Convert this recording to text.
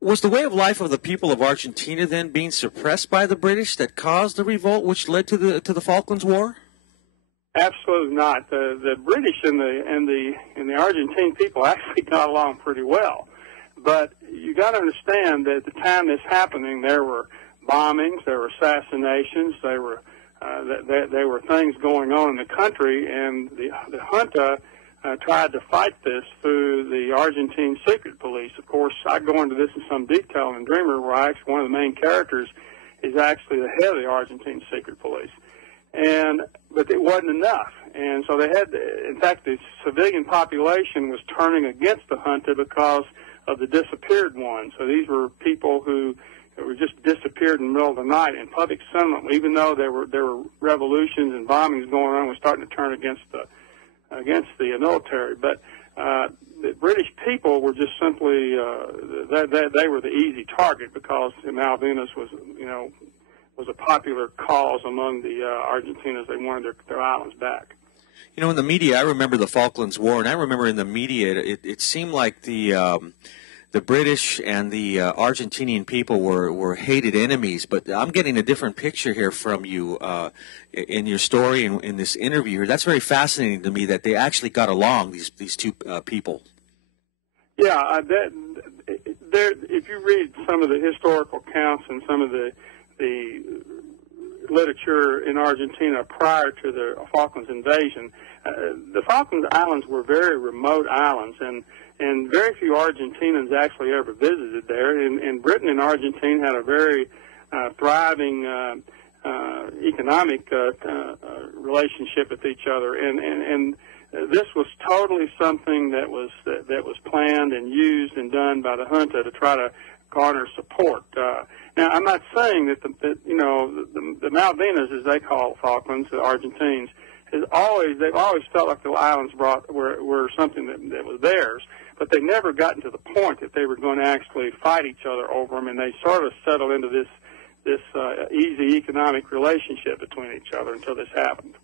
Was the way of life of the people of Argentina then being suppressed by the British that caused the revolt, which led to the Falklands War? Absolutely not. The British and the Argentine people actually got along pretty well. But you got to understand that at the time this happening, there were bombings, there were assassinations, there were things going on in the country, and the Junta tried to fight this through the Argentine secret police. Of course, I go into this in some detail in Dreamer, where one of the main characters is actually the head of the Argentine secret police. But it wasn't enough. And so they had, in fact, the civilian population was turning against the Junta because of the disappeared ones. So these were people who were just disappeared in the middle of the night. And public sentiment, even though there were revolutions and bombings going on, was starting to turn against the military. But the British people were just simply they were the easy target because Malvinas was a popular cause among the Argentinos. They wanted their islands back. You know, in the media, I remember the Falklands War, and I remember in the media, it seemed like the British and the Argentinian people were hated enemies. But I'm getting a different picture here from you in your story and in this interview here. That's very fascinating to me that they actually got along, these two people. Yeah, if you read some of the historical accounts and some of the literature in Argentina prior to the Falklands invasion, the Falkland Islands were very remote islands, and very few Argentinians actually ever visited there. And Britain and Argentina had a very thriving economic relationship with each other, and this was totally something that was planned and used and done by the Junta to try to garner support. Now, I'm not saying that the Malvinas, as they call Falklands, the Argentines, they've always felt like the islands were something that was theirs, but they never gotten to the point that they were going to actually fight each other over them, and they sort of settled into this easy economic relationship between each other until this happened.